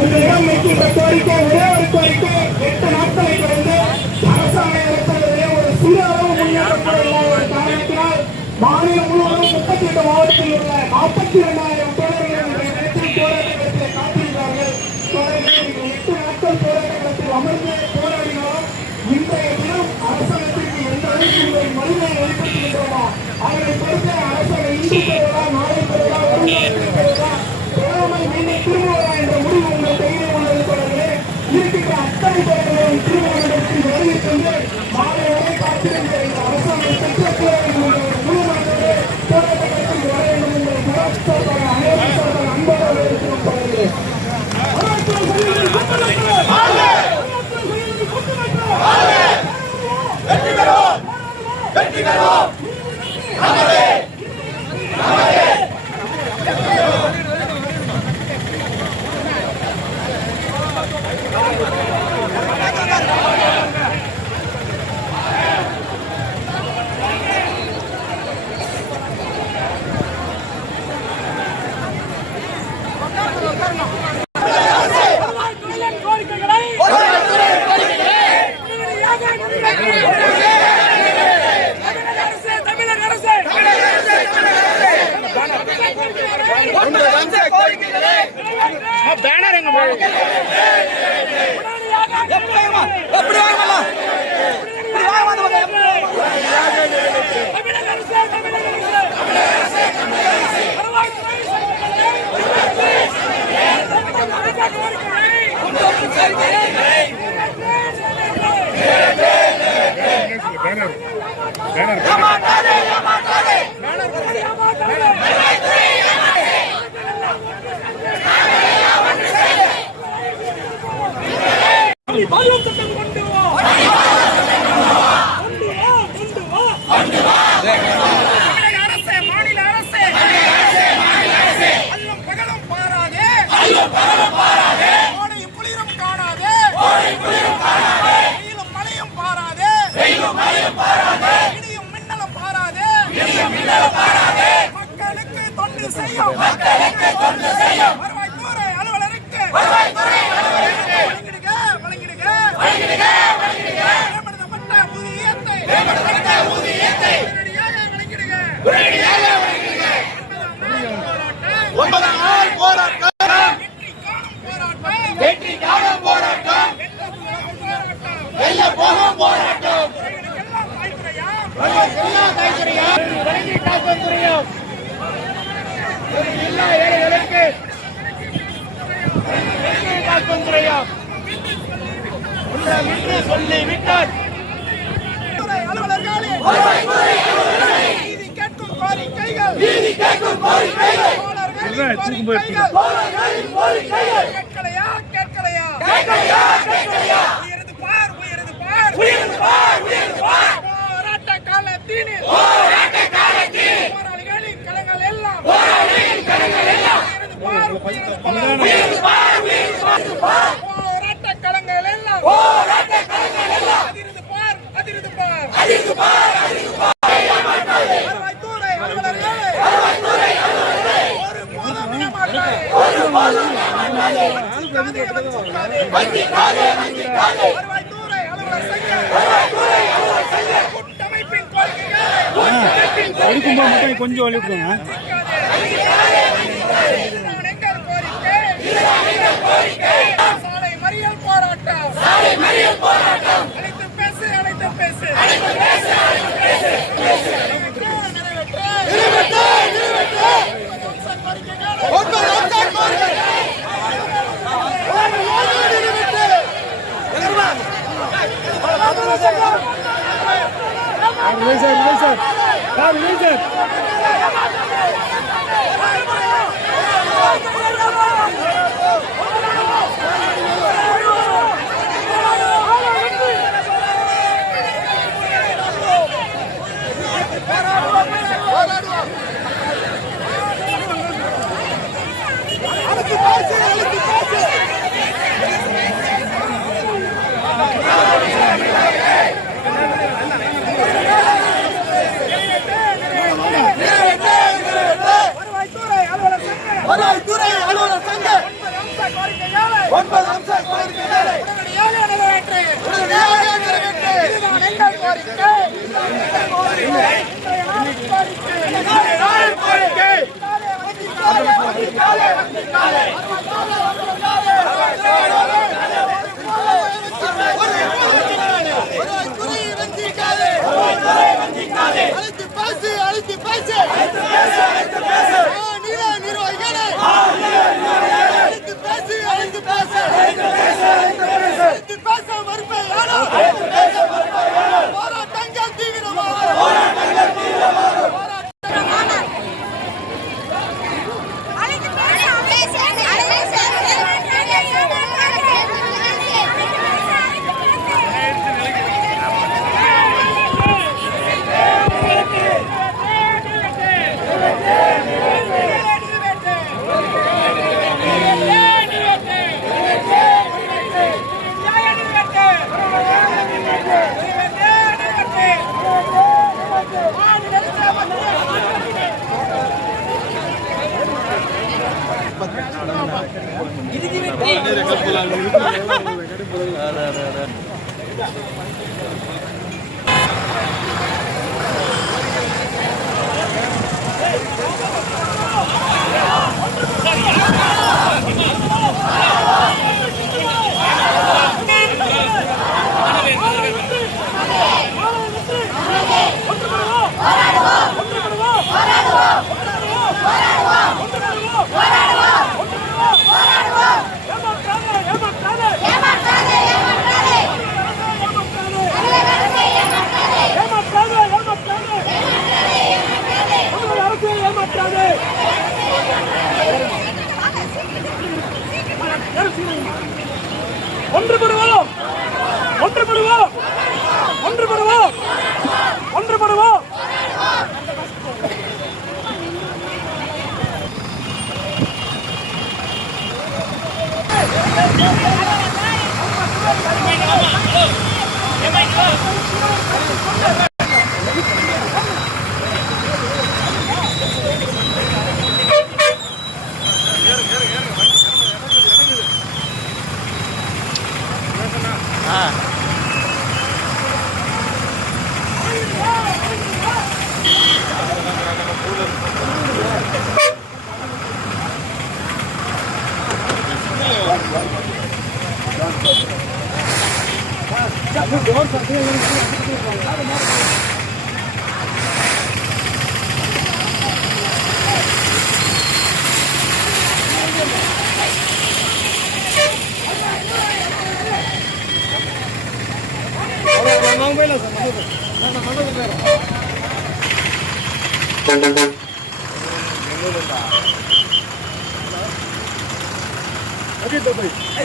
உங்களிடம் வைக்கின்ற கோரிக்கை ஒரே ஒரு கோரிக்கை 8 நாட்களை கடந்து மாநிலம் முழுவதும் 38 மாவட்டத்தில் உள்ள 42,000 போராட்டத்தில் காத்திருக்கிறார்கள். 8 நாட்கள் போராட்டத்தில் அமர்ந்து போராடினாலும் இன்றைய தினம் அரசாங்கத்திற்கு எந்த அளவுக்கு வலிமையை வெளிப்படுத்துகின்றோமோ அவரை பொறுத்த அரசாங்கம் இன்று பெறுவதா, நாளை பெறுவதா, வருங்காலத்தில் பெறுவதா, பெறாமல் மீண்டும் திரும்புவதா என்ற முடிவு உங்கள் கையில் உள்ளது. தொடர்களே, இருக்கின்ற அத்தனை பேர்களையும் திருமணத்தில் வருகை சென்று மாலை வரை காத்திருந்த இந்த அரசாங்கம் பெற்ற முழு மனதோடு போராட்டத்தில் வர வேண்டும் என்ற மகாத்மாக அனைவரும் சார்பாக அன்போடு இருக்கிறோம். தொடர்களே, பேனர் எங்க மக்களுக்கு தொண்டு செய்யும் வருவாய்த்துறை அலுவலருக்கு மேம்படுத்தப்பட்ட ஊதியத்தை உடனடியாக வழங்கிடுக. 9 நாள் போராட்டம், வெற்றி காணும் போராட்டம், வெல்ல போகும் போராட்டம், எல்லா கைத்துறையும் வழங்கி காப்பதுறையும் எல்லா ஏழைகளுக்கு காப்பதுறையும் என்று சொல்லிவிட்டார். நீதி கேட்கும் கோரிக்கைகள் கேட்கலையா போராட்ட காலத்தினில் போராளிகளின் களங்கள் எல்லாம் போராட்ட களங்கள் எல்லாம் அதிர்ந்து பார் வருவாய்த்துறை அலுவலர்களே ஒரு போதும் விடமாட்டாரே வருவாய்த்துறை அலுவலர் சங்க கூட்டமைப்பின் கோரிக்கைகளை கொஞ்சம் அழிப்புங்க. சாலை மறியல் போராட்டம் அழைத்து பேசு வருவாய்த்துறை அலுவலர் சங்க 9 அம்ச கோரிக்கைகளை உடனடியாக நிறைவேற்று. இதுதான் எங்கள் கோரிக்கை. போராட்டங்கள் தீவிரமாக ஒன்றுபடுவோம் ஒன்றுபடுவோம் ஒன்றுபடுவோம் ஒன்றுபடுவோம்.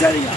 சரிங்க.